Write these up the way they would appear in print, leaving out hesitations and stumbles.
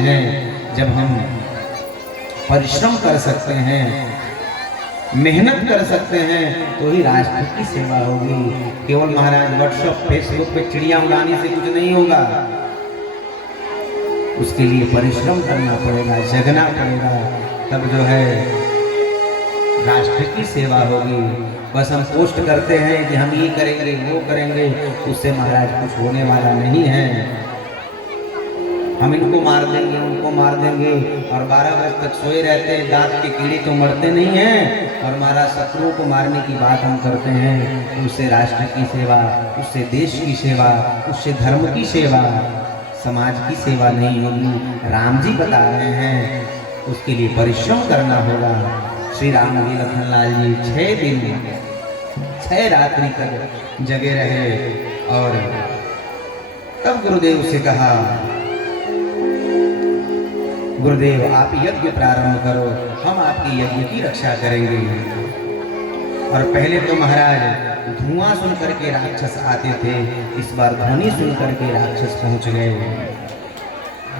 हैं, जब हम परिश्रम कर सकते हैं, मेहनत कर सकते हैं, तो ही राष्ट्र की सेवा होगी। केवल महाराज व्हाट्सएप फेसबुक पे चिड़िया उड़ाने से कुछ नहीं होगा, उसके लिए परिश्रम करना पड़ेगा, जगना पड़ेगा, तब जो है राष्ट्र की सेवा होगी। बस हम पोस्ट करते हैं कि हम ये करेंगे वो करेंगे, उससे महाराज कुछ होने वाला नहीं है। हम इनको मार देंगे उनको मार देंगे और 12 बजे तक सोए रहते हैं, दांत के कीड़े तो मरते नहीं हैं, और महाराज शत्रुओं को मारने की बात हम करते हैं। उससे राष्ट्र की सेवा, उससे देश की सेवा, उससे धर्म की सेवा, समाज की सेवा नहीं होगी। राम जी बता रहे हैं, उसके लिए परिश्रम करना होगा। श्री राम जी लखनलाल जी 6 दिन 6 रात्रि तक जगे रहे और तब गुरुदेव से कहा, गुरुदेव आप यज्ञ प्रारंभ करो, हम आपकी यज्ञ की रक्षा करेंगे। और पहले तो महाराज धुआं सुन करके राक्षस आते थे, इस बार ध्वनि सुन करके राक्षस पहुंच गए।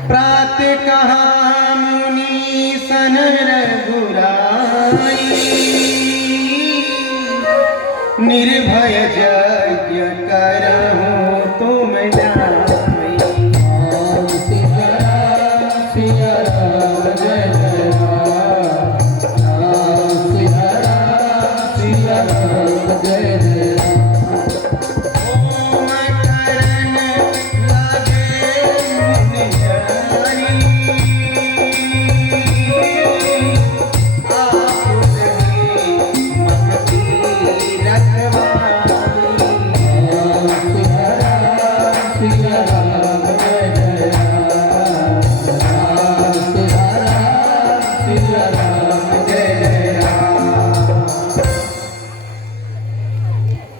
प्रातः कहा मुनि सन रघुराई, निर्भय यज्ञ करहु तुम नाई।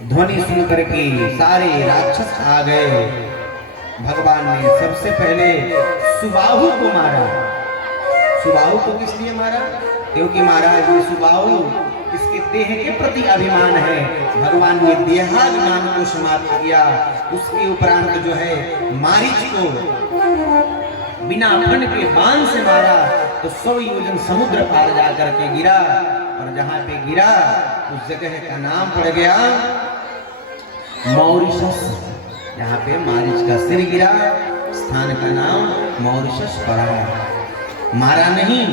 ध्वनि सुन करके सारे राक्षस आ गए। भगवान ने सबसे पहले सुबाहु को मारा। सुबाहु को किस लिए मारा? क्योंकि महाराज ये सुबाहु इसके देह के प्रति अभिमान है। भगवान ने देहाभिमान को समाप्त किया। उसके उपरांत जो है मारीच को बिना फन के बाण से मारा तो 100 योजन समुद्र पार जा करके गिरा, और जहां पे गिरा उस जगह का नाम पड़ गया मॉरिशस। यहाँ पे मारीच का सिर गिरा, स्थान का नाम मॉरिशस पड़ा। मारा नहीं,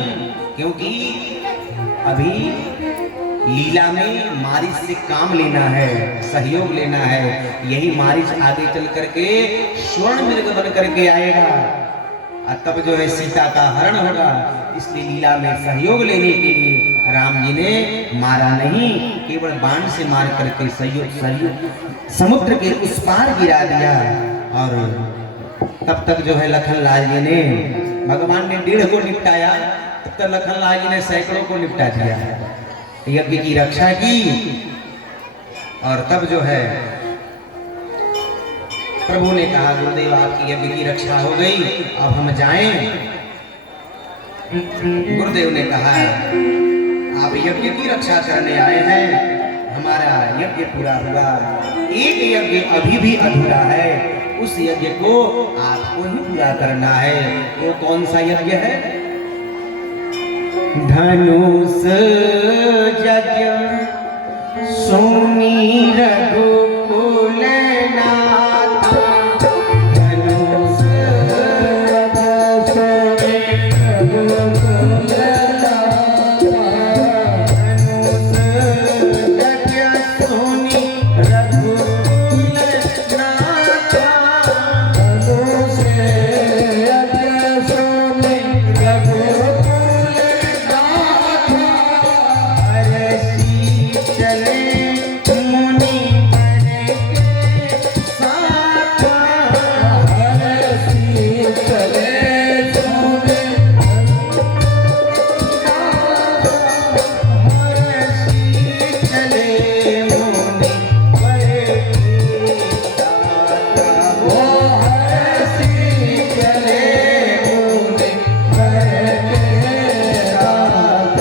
क्योंकि अभी लीला में मारीच से काम लेना है, सहयोग लेना है। यही मारीच आगे चल करके स्वर्ण मृग बन करके आएगा, और तब जो है सीता का हरण होगा। इसलिए लीला में सहयोग लेने के लिए राम जी ने मारा नहीं, केवल बाण से मार करके सहयोग समुद्र के उस पार गिरा दिया। और तब तक जो है लखनलाल जी ने, भगवान ने 1.5 को निपटाया, तब तक लखनलाल जी ने सैकड़ों को निपटा दिया, यज्ञ की रक्षा की। और तब जो है प्रभु ने कहा, गुरुदेव आपकी यज्ञ की रक्षा हो गई, अब हम जाएं। गुरुदेव ने कहा, आप यज्ञ की रक्षा करने आए हैं, हमारा यज्ञ पूरा हुआ, एक यज्ञ अभी भी अधूरा है, उस यज्ञ को आपको ही पूरा करना है। वो कौन सा यज्ञ है? धनुष यज्ञ सोनी रघुकुल नाथ, धनुष यज्ञ सोनी रघुकुल नाथ, धनुष यज्ञ सोनी रघुकुल नाथ, धनुष यज्ञ सोनी रघुकुल नाथ। हरसी चले मुनि बर के साथ, हरसी चले मुनि हरसी चले मुनि बर के साथ, वो हरसी चले मुनि बर के साथ।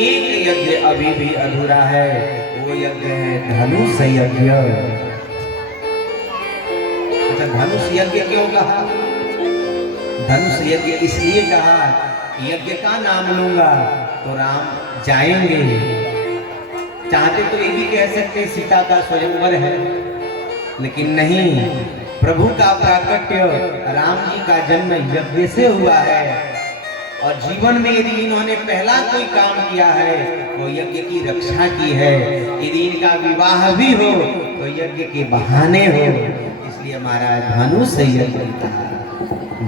एक यज्ञ अभी भी अधूरा है, वो यज्ञ है धनुष यज्ञ। अच्छा धनुष यज्ञ क्यों कहा? धनुष यज्ञ इसलिए कहा, यज्ञ का नाम लूंगा तो राम जाएंगे। चाहते तो ये भी कह सकते सीता का स्वयंवर है, लेकिन नहीं, प्रभु का प्राकट्य, राम जी का जन्म यज्ञ से हुआ है। और जीवन में यदि इन्होंने पहला कोई काम किया है वो यज्ञ की रक्षा की है। यदि इनका विवाह भी हो तो यज्ञ के बहाने हो, इसलिए महाराज धनुष यज्ञ कहा।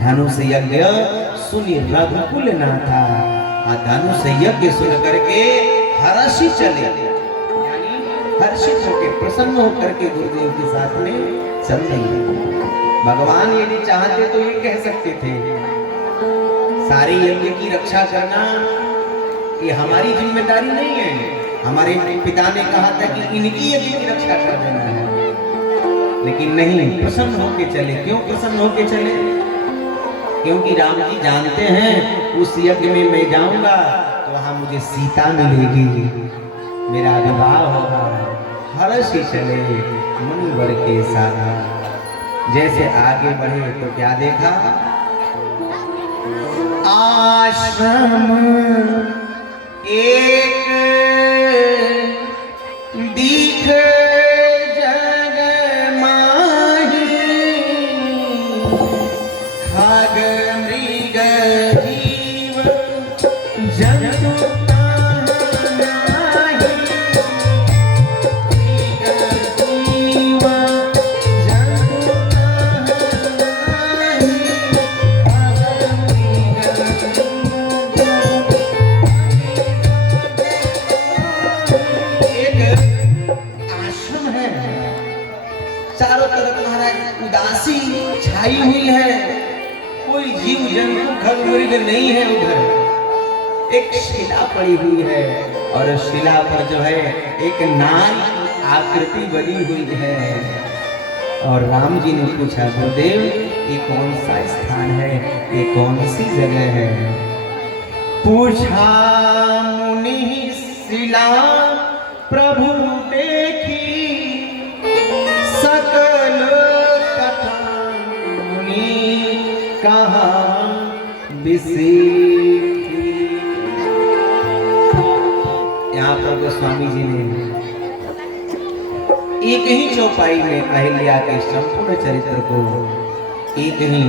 धनुष यज्ञ सुनि रघुकुल ना था, धनुष यज्ञ सुन करके हर्षित चले, यानी हर्षित होकर प्रसन्न होकर के गुरुदेव के साथ में चल रही। भगवान यदि चाहते तो ये कह सकते थे सारे यज्ञ की रक्षा करना ये हमारी जिम्मेदारी नहीं है, हमारे पिता ने कहा था कि इनकी यज्ञ की रक्षा कर देना है। लेकिन नहीं, प्रसन्न होके चले। क्यों प्रसन्न होके चले? क्योंकि राम जी जानते हैं उस यज्ञ में मैं जाऊंगा तो वहां मुझे सीता मिलेगी, मेरा विवाह होगा। हर्ष ही चले मुनिवर के साथ। जैसे आगे बढ़े तो क्या देखा? आश्रम एक दीख जग माही, खग मृग जीव जंतु उदासी छाई हुई है, कोई जीव जंतु खग मृग नहीं है। उधर एक शिला पड़ी हुई है और शिला पर जो है एक नारी आकृति बनी हुई है। और राम जी ने पूछा, गुरुदेव ये कौन सा स्थान है, ये कौन सी जगह है? पूछा मुनि शिला प्रभु देखी, सकल कहाँ यहाँ पर गोस्वामी जी ने एक ही चौपाई में अहिल्या के संपूर्ण चरित्र को एक ही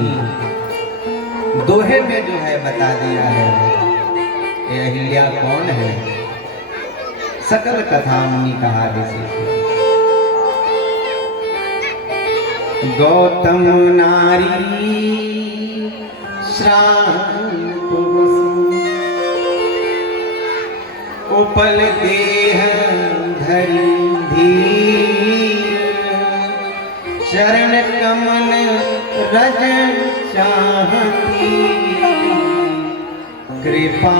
दोहे में जो है बता दिया है। ये अहिल्या कौन है? सकल कथा मुनि कहा जैसे गौतम नारी श्रान उपल देह धरी धीर, चरण कमल रज चाहती, कृपा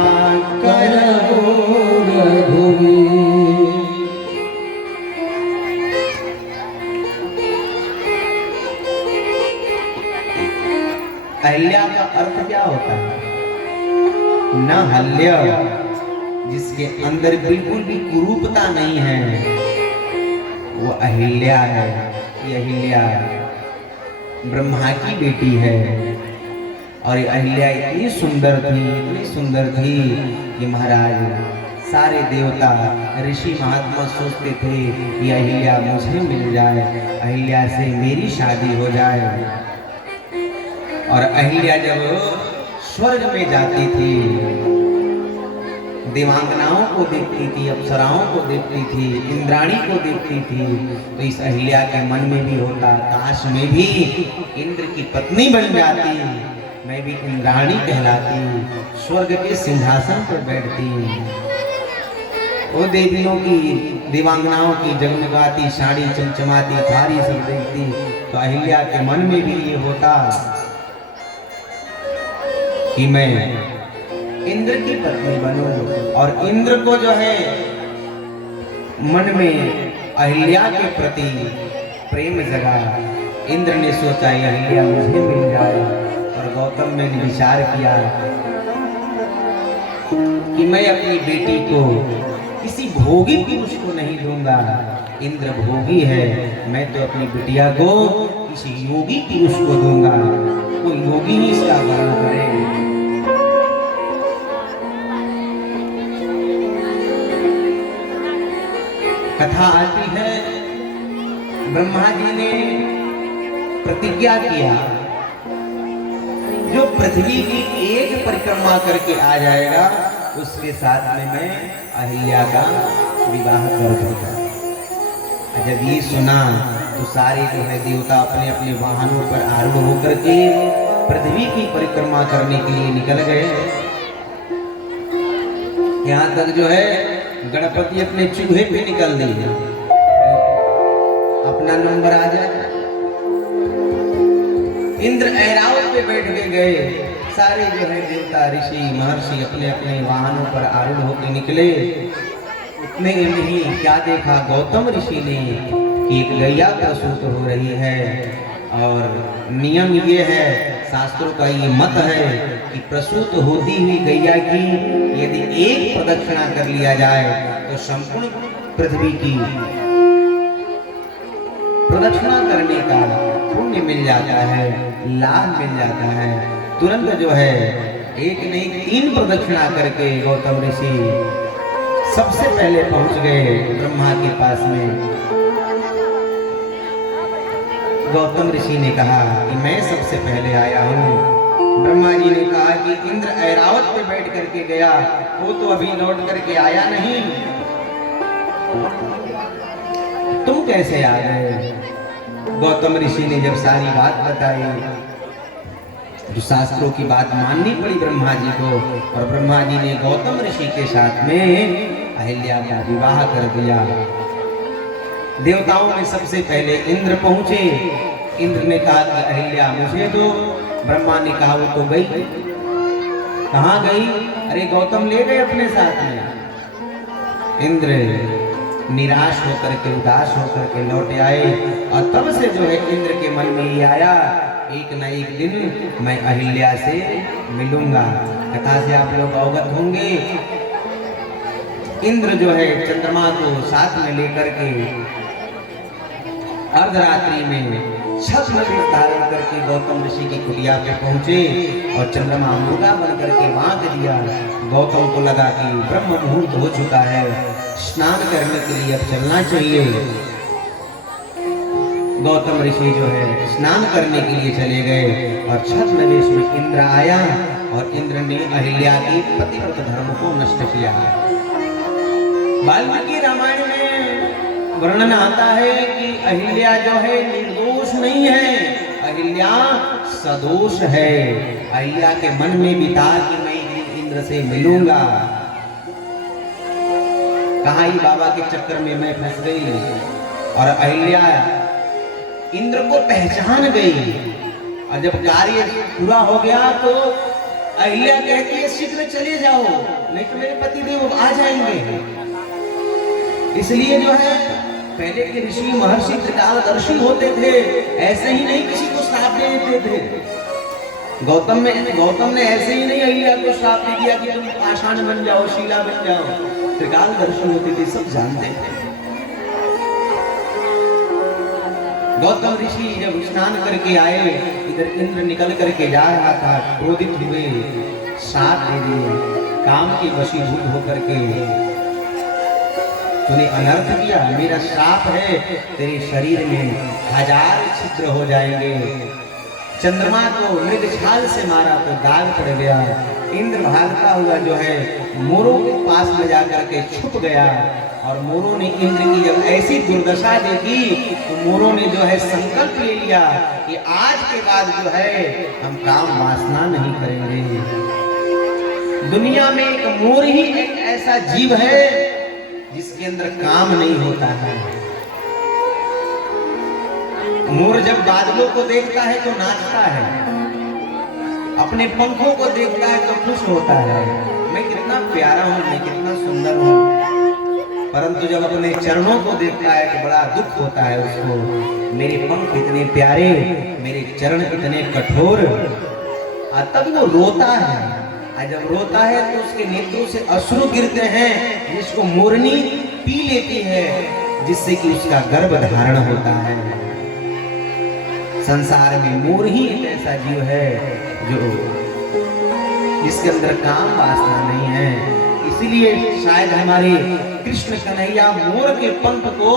करो रघुवीर। अहिल्या का अर्थ क्या होता है? न हल्य, जिसके अंदर बिल्कुल भी कुरूपता नहीं है, वो अहिल्या है। ये अहिल्या ब्रह्मा की बेटी है और ये अहिल्या इतनी सुंदर थी कि महाराज सारे देवता ऋषि महात्मा सोचते थे ये अहिल्या मुझे मिल जाए, अहिल्या से मेरी शादी हो जाए। और अहिल्या जब स्वर्ग में जाती थी, देवांगनाओं को देखती थी, अप्सराओं को देखती थी, इंद्राणी को देखती थी, तो इस अहिल्या के मन में भी होता, काश में भी इंद्र की पत्नी बन जाती, मैं भी इंद्राणी कहलाती, स्वर्ग के सिंहासन पर बैठती। वो देवियों की, देवांगनाओं की जगमगाती साड़ी चमचमाती थारी सब देखती, तो अहिल्या के मन में भी ये होता कि मैं इंद्र की पत्नी बनूं। और इंद्र को जो है मन में अहिल्या के प्रति प्रेम जगा। इंद्र ने सोचा ये अहिल्या मुझे मिल जाए, और गौतम ने विचार किया कि मैं अपनी बेटी को किसी भोगी पुरुष को नहीं दूंगा। इंद्र भोगी है, मैं तो अपनी बिटिया को किसी योगी पुरुष को दूंगा, तो योगी ही इसका वर्ण करे। कथा आती है, ब्रह्मा जी ने प्रतिज्ञा किया, जो पृथ्वी की एक परिक्रमा करके आ जाएगा उसके साथ में मैं अहिल्या का विवाह कर दूंगा। जब ये सुना तो सारे जो है देवता अपने अपने वाहनों पर आरूढ़ होकर के पृथ्वी की परिक्रमा करने के लिए निकल गए। यहाँ तक जो है गणपति अपने चूहे पे निकल दिए, अपना नंबर आ जाए। इंद्र ऐरावत पे बैठ के गए, सारे जो है देवता ऋषि महर्षि अपने अपने वाहनों पर आरूढ़ होकर निकले। उतने में ही क्या देखा गौतम ऋषि ने कि एक गैया प्रसूत हो रही है, और नियम ये है, शास्त्रों का ये मत है कि प्रसूत होती हुई गैया की यदि एक प्रदक्षिणा कर लिया जाए तो संपूर्ण पृथ्वी की प्रदक्षिणा करने का पुण्य मिल जाता है, लाभ मिल जाता है। तुरंत जो है एक नहीं 3 प्रदक्षिणा करके गौतम ऋषि सबसे पहले पहुंच गए ब्रह्मा के पास में। गौतम ऋषि ने कहा कि मैं सबसे पहले आया हूँ। ब्रह्मा जी ने कहा कि इंद्र ऐरावत पे बैठ करके गया, वो तो अभी लौट करके आया नहीं, तुम कैसे आ गए? गौतम ऋषि ने जब सारी बात बताई तो शास्त्रों की बात माननी पड़ी ब्रह्मा जी को, और ब्रह्मा जी ने गौतम ऋषि के साथ में अहिल्या का विवाह कर दिया। देवताओं में सबसे पहले इंद्र पहुंचे। इंद्र ने कहा कि अहिल्या मुझे दो। ब्रह्मा ने कहा वो तो गई। कहाँ गई? अरे गौतम ले गए अपने साथ में। इंद्र निराश होकर के उदास होकर के लौट आए, और तब से जो है इंद्र के मन में ये आया, एक न एक दिन मैं अहिल्या से मिलूंगा। कथा से आप लोग अवगत होंगे। इंद्र जो है चंद्रमा को साथ में लेकर के अर्धरात्रि में छद्म वेश धारण करके गौतम ऋषि की कुटिया पे पहुंचे, और चंद्रमा मुर्गा बन करके बांध दिया। गौतम को लगा कि ब्रह्म मुहूर्त हो चुका है, स्नान करने के लिए अब चलना चाहिए। गौतम ऋषि जो है स्नान करने के लिए चले गए, और छद्म वेश में इंद्र आया, और इंद्र ने अहिल्या के पतिव्रत धर्म को नष्ट किया। वाल्मीकि रामायण में वर्णन आता है कि अहिल्या जो है निर्दोष नहीं है, अहिल्या सदोष है। अहिल्या के मन में भी था कि मैं इंद्र से मिलूंगा। कहाँ ही बाबा के चक्कर में मैं फंस गई, और अहिल्या इंद्र को पहचान गई। और जब कार्य पूरा हो गया तो अहिल्या कहती है शीघ्र चले जाओ, नहीं तो मेरे पतिदेव आ जाएंगे। इसलिए जो है पहले के ऋषि महर्षि त्रिकालदर्शी होते थे, ऐसे ही नहीं किसी को श्राप दे देते थे। गौतम ने ऐसे ही नहीं अहिल्या को श्राप दे दिया कि तुम पाषाण बन जाओ, शीला बन जाओ। त्रिकालदर्शी होते थे, सब जानते थे। गौतम ऋषि जब स्नान करके आए, इधर इंद्र निकल करके जा रहा था, क्रोधित हुए, श्राप दे दिए, काम के वशीभूत होकर के तूने अनर्थ किया, मेरा श्राप है, तेरे शरीर में 1000 छिद्र हो जाएंगे। चंद्रमा को मृग छाल से मारा तो दाग पड़ गया। इंद्र भागता हुआ जो है मोरों के पास में जाकर के छुप गया, और मोरों ने इंद्र की जब ऐसी दुर्दशा देखी तो मोरों ने जो है संकल्प ले लिया कि आज के बाद जो है हम काम वासना नहीं करेंगे। दुनिया में एक मोर ही एक ऐसा जीव है जिसके अंदर काम नहीं होता है। मोर जब बादलों को देखता है तो नाचता है, अपने पंखों को देखता है तो खुश होता है, मैं कितना प्यारा हूँ, मैं कितना सुंदर हूँ। परंतु जब अपने चरणों को देखता है तो बड़ा दुख होता है उसको, मेरे पंख इतने प्यारे, मेरे चरण इतने कठोर। तब वो रोता है, जब रोता है तो उसके नेत्रों से अश्रु गिरते हैं, जिसको मोरनी पी लेती है, जिससे कि उसका गर्भ धारण होता है। संसार में मोर ही एक ऐसा जीव है जो जिसके अंदर काम वासना नहीं है। इसीलिए शायद हमारे कृष्ण कन्हैया मोर के पंख को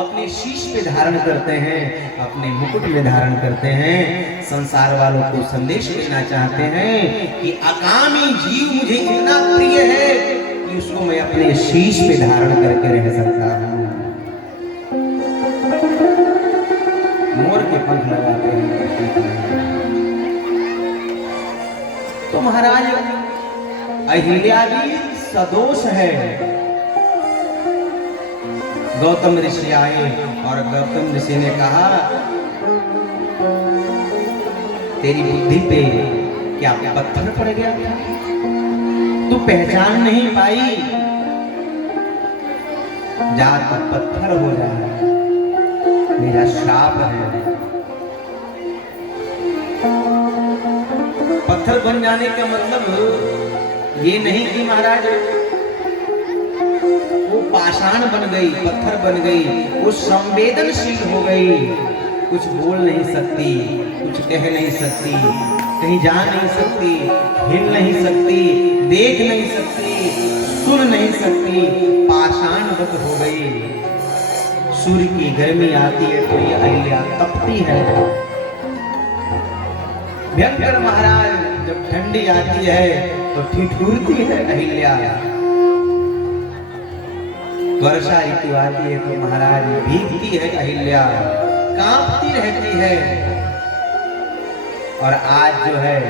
अपने शीश पे धारण करते हैं, अपने मुकुट में धारण करते हैं। संसार वालों को संदेश देना चाहते हैं कि अकामी जीव मुझे इतना प्रिय है कि उसको मैं अपने शीश पे धारण करके रह सकता हूँ। मोर के पंख लगाते हैं। तो महाराज अहिल्या भी सदोष है। गौतम ऋषि आए और गौतम ऋषि ने कहा, तेरी बुद्धि पे क्या पत्थर पड़ गया था? तू पहचान नहीं पाई? जा तू पत्थर हो जा, मेरा श्राप है। पत्थर बन जाने का मतलब ये नहीं कि महाराज वो पाषाण बन गई, पत्थर बन गई, वो संवेदनशील हो गई, कुछ बोल नहीं सकती, कुछ कह नहीं सकती, कहीं जा नहीं सकती, हिल नहीं सकती, देख नहीं सकती, सुन नहीं सकती, पाषाणवत हो गई। सूर्य की गर्मी आती है तो ये अहिल्या तपती है। भयंकर महाराज जब ठंडी आती है तो ठिठुरती है अहिल्या। वर्षा ऋतु आती है तो महाराज भीगती है अहिल्या, कांपती रहती है। और आज जो है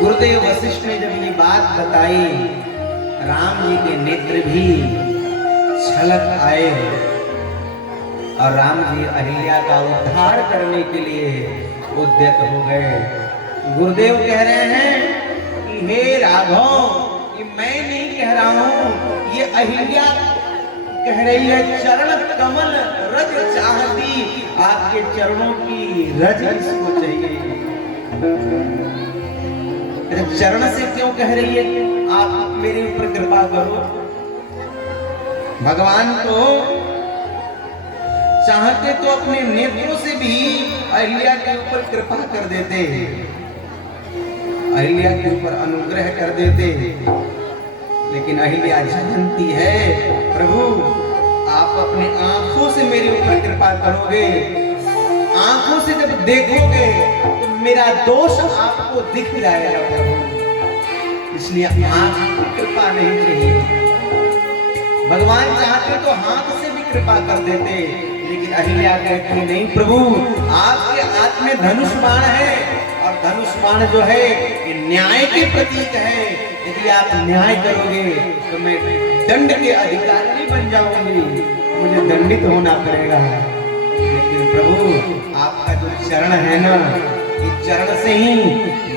गुरुदेव वशिष्ठ ने जब ये बात बताई, राम जी के नेत्र भी छलक आए और राम जी अहिल्या का उद्धार करने के लिए उद्यत हो गए। गुरुदेव कह रहे हैं कि हे राघव, ये मैं नहीं कह रहा हूं, ये अहिल्या कह रही है, चरण कमल रज चाहती, आपके चरणों की रज इसको चाहिए। चरण से क्यों कह रही है? आप मेरे ऊपर कृपा करो। भगवान तो चाहते तो अपने नेत्रों से भी अहिल्या के ऊपर कृपा कर देते, अहिल्या के ऊपर अनुग्रह कर देते, लेकिन अहिल्या जानती है, प्रभु आप अपने आंखों से मेरे ऊपर कृपा करोगे, आंखों से जब देखोगे तो मेरा दोष आपको दिख जाएगा प्रभु, इसलिए आंख की कृपा नहीं चाहिए। भगवान चाहते तो हाथ से भी कृपा कर देते, लेकिन अहिल्या कहती नहीं, प्रभु आपके हाथ में धनुष बाण है, और धनुष बाण जो है ये न्याय के प्रतीक है। यदि आप न्याय करोगे तो मैं दंड के अधिकारी बन जाऊंगी, मुझे दंडित होना पड़ेगा। लेकिन प्रभु आपका जो चरण है ना, इस चरण से ही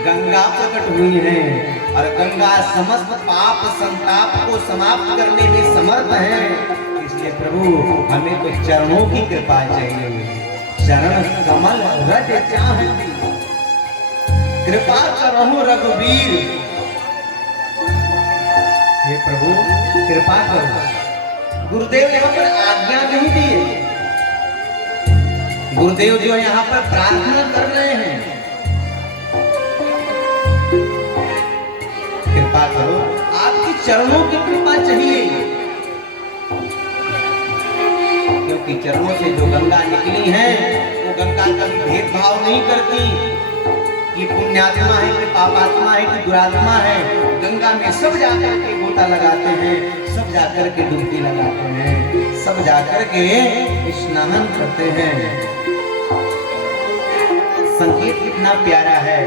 गंगा प्रकट हुई है, और गंगा समस्त पाप संताप को समाप्त करने में समर्थ है। इसलिए प्रभु हमें तो चरणों की कृपा चाहिए। चरण कमल रज चाहती, कृपा करहु रघुवीर। हे प्रभु कृपा करो। गुरुदेव यहाँ पर आज्ञा नहीं दिए, गुरुदेव जो यहाँ पर प्रार्थना कर रहे हैं, कृपा करो, आपकी चरणों की कृपा चाहिए, क्योंकि चरणों से जो गंगा निकली है वो गंगा कभी भेदभाव नहीं करती कि पुण्यात्मा है कि पापात्मा है कि दुरात्मा है। गंगा में सब जाकर के गोता लगाते हैं, सब जाकर के डुबकी लगाते हैं, सब जाकर के स्नान करते हैं। संकेत कितना प्यारा है।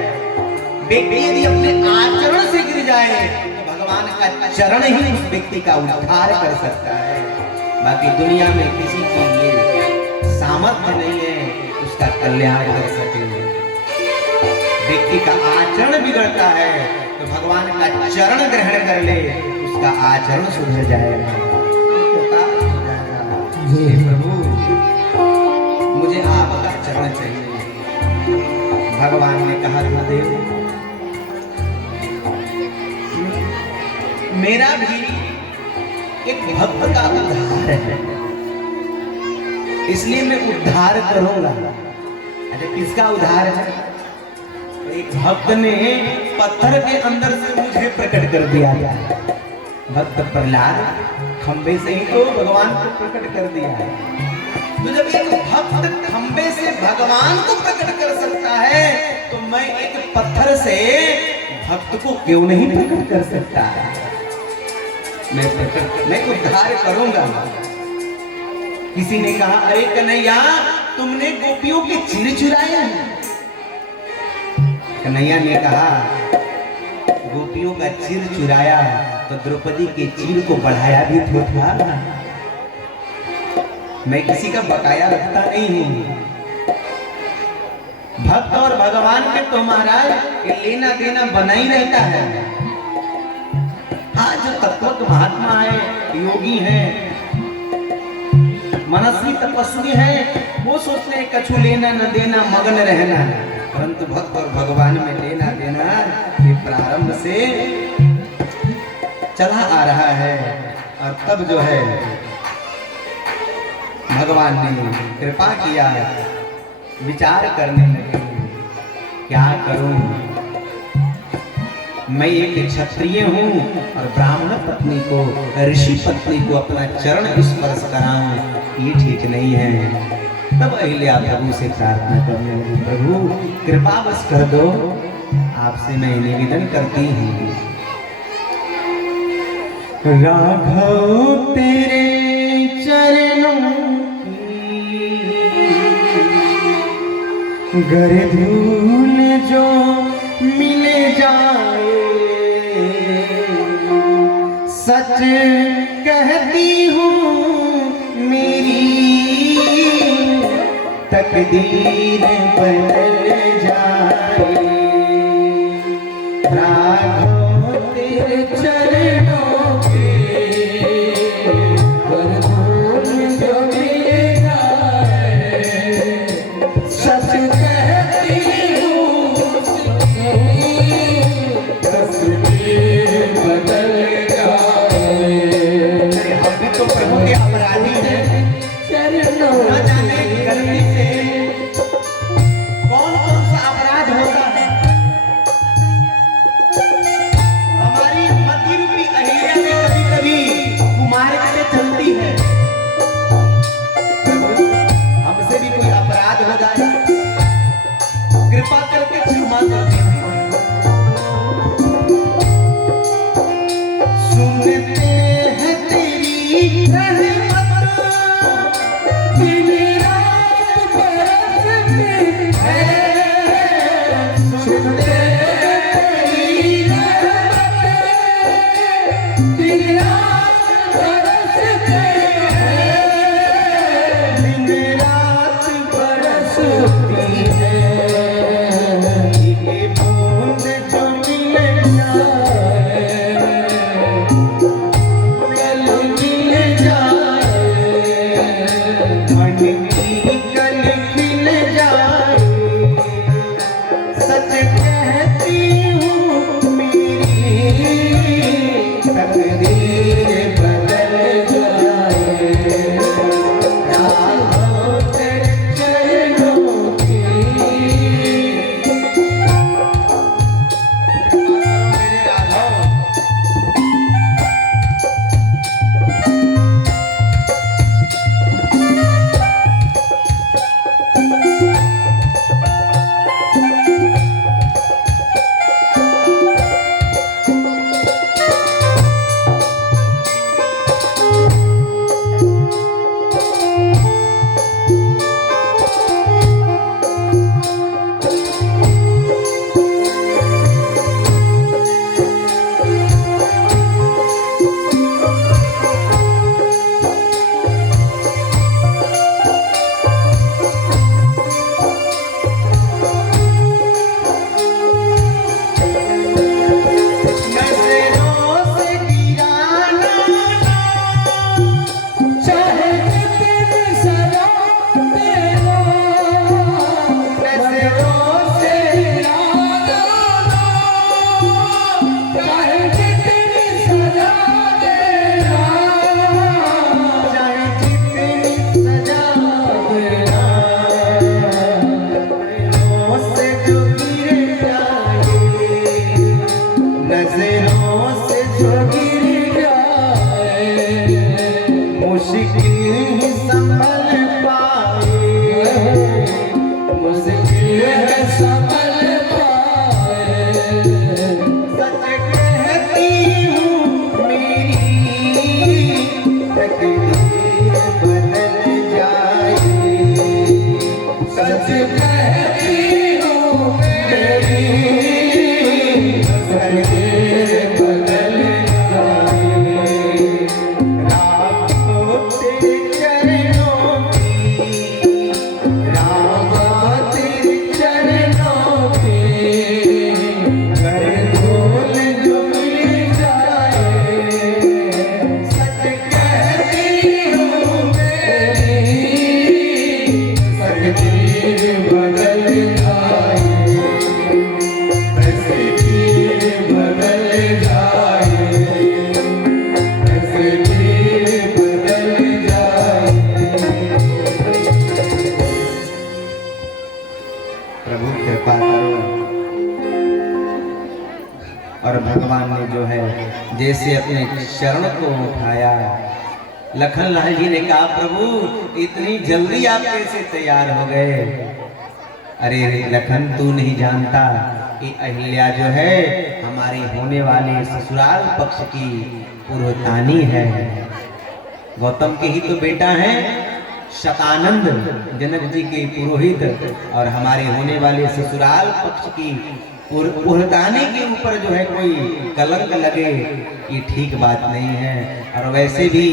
व्यक्ति यदि अपने आचरण से गिर जाए तो भगवान का चरण ही उस व्यक्ति का उद्धार कर सकता है। बाकी दुनिया में किसी के लिए सामर्थ्य नहीं है उसका कल्याण कर सके। व्यक्ति का आचरण बिगड़ता है तो भगवान का चरण ग्रहण कर ले, उसका आचरण सुधर जाएगा। प्रभु मुझे आपका चरण चाहिए। भगवान ने कहा, गुरुदेव मेरा भी एक भक्त का उद्धार है, इसलिए मैं उद्धार करूंगा। अच्छा, किसका उद्धार है? एक भक्त ने पत्थर के अंदर से मुझे प्रकट कर दिया था। भक्त प्रहलाद खंबे से ही तो भगवान को प्रकट कर दिया है। तो जब एक भक्त खंबे से भगवान को प्रकट कर सकता है, तो मैं एक पत्थर से भक्त को क्यों नहीं प्रकट कर सकता? मैं उद्धार करूंगा। किसी ने कहा, अरे कन्हैया, तुमने गोपियों के चिर चुराए हैं। कन्हैया ने कहा, गोपियों का चिर चुराया तो द्रौपदी के चिर को बढ़ाया भी तो था। मैं किसी का बकाया रखता नहीं हूं। भक्त और भगवान में तो महाराज ये लेना देना बना ही रहता है। हाँ, जो तत्वज्ञ महात्मा है, योगी है, मनस्वी तपस्वी है, वो सोचते हैं कछु लेना न देना, मगन रहना। परंतु भक्त और भगवान में लेना देना ये प्रारंभ से चला आ रहा है। और तब जो है भगवान ने कृपा किया, विचार करने लगे, क्या करूं? मैं एक क्षत्रिय हूं और ब्राह्मण पत्नी को, ऋषि पत्नी को अपना चरण स्पर्श कराऊं, ये ठीक नहीं है। तब अहिल्या प्रभु से प्रार्थना करने लगी, प्रभु कृपा बस कर दो, आपसे मैं निवेदन करती हूँ। राघव तेरे चरणों गर धूल जो मिले जाए, सच कहती हूँ मेरी तकदीर बदल जाए। राघव तेरे चरणों के गर धूल जो मिले जाए, सच सच कहती हूँ मेरी तकदीर बदल जाए। राम तो तेरे चरणों की, राम तेरे चरणों की, कर धूल जो मिल जाए। सच कहती हूँ मेरी तकदीर बदल जाए, तकदीर बदल जाए, तकदीर बदल जाए। प्रभु कृपा करो। और भगवान ने जो है जैसे अपने चरण को उठाया, लखन लाल जी ने कहा प्रभु इतनी जल्दी आप कैसे तैयार हो गए? अरे लखन तू नहीं जानता कि अहिल्या जो है हमारे होने वाले ससुराल पक्ष की पुरोहितानी है। गौतम के ही तो बेटा है शतानंद, जनक जी के पुरोहित, और हमारे होने वाले ससुराल पक्ष की पुरोहितानी के ऊपर जो है कोई कलंक लगे ये ठीक बात नहीं है। और वैसे भी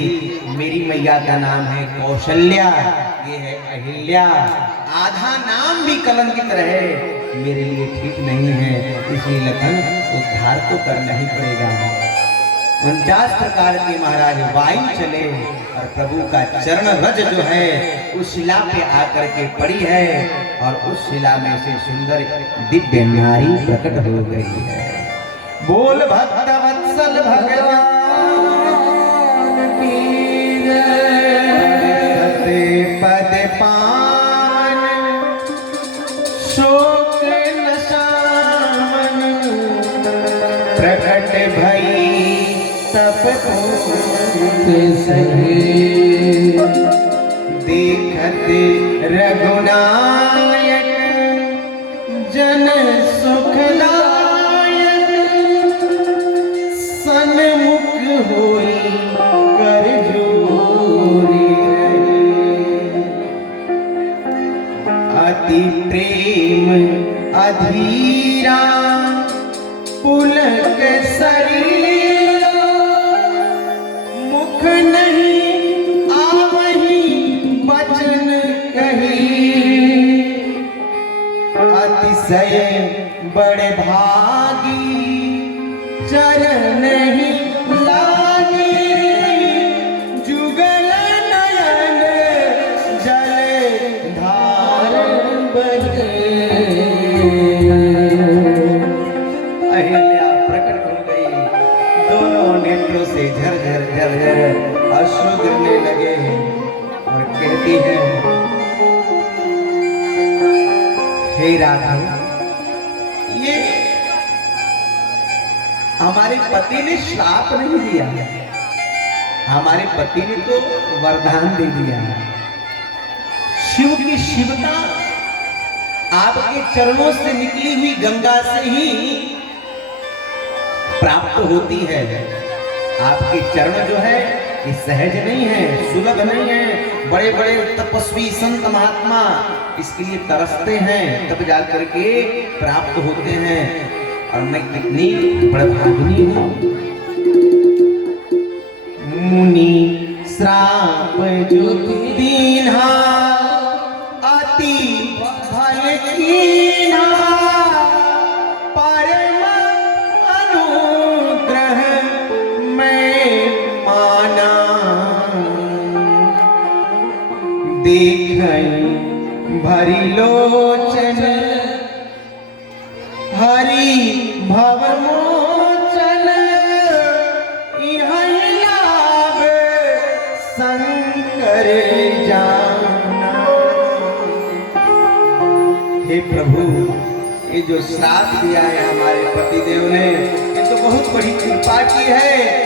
मेरी मैया का नाम है कौशल्या, ये है अहिल्या, आधा नाम भी कलंकित रहे मेरे लिए ठीक नहीं है। इसलिए लखन उद्धार तो करना ही पड़ेगा। 49 प्रकार के महाराज वायु चले और प्रभु का चरण रज जो है उस शिला पे आकर के पड़ी है, और उस शिला में से सुंदर दिव्य नारी प्रकट हो गई है। बोल भक्त वत्सल भगवान की जय। पद पावन शोक नशामन, प्रकट भई तप सही, देखत रघुनायक जन सुखदायक, सन्मुख होई कर जोरी रहे। अति प्रेम अधीरा पुलक शरीर, मुख नहीं आवही वचन कही, अतिशय बड़े भागी चरण ही लागे, जुगल नयन जल धार बहे। अहिल्या प्रकट हो गई, दोनों नेत्रों से झरझर झरझर अश्रु गिरने लगे और कहती है हे राधा, ये हमारे पति ने श्राप नहीं दिया, हमारे पति ने तो वरदान दे दिया। शिव की शिवता आपके चरणों से निकली हुई गंगा से ही प्राप्त होती है। आपके चरण जो है ये सहज नहीं है, सुलभ नहीं है। बड़े बड़े तपस्वी संत महात्मा इसके लिए तरसते हैं, तब जा करके प्राप्त होते हैं। और मैं कितनी बड़भागिनी हूँ। मुनि श्राप जो दीन्हा, अति भल कीन्हा, परम अनुग्रह मैं माना। देखई भरी लोचन हरि भव मोचन, इहीं लाभ शंकर जाना। हे प्रभु, ये जो श्राप दिया है हमारे पतिदेव ने, ये तो बहुत बड़ी कृपा की है।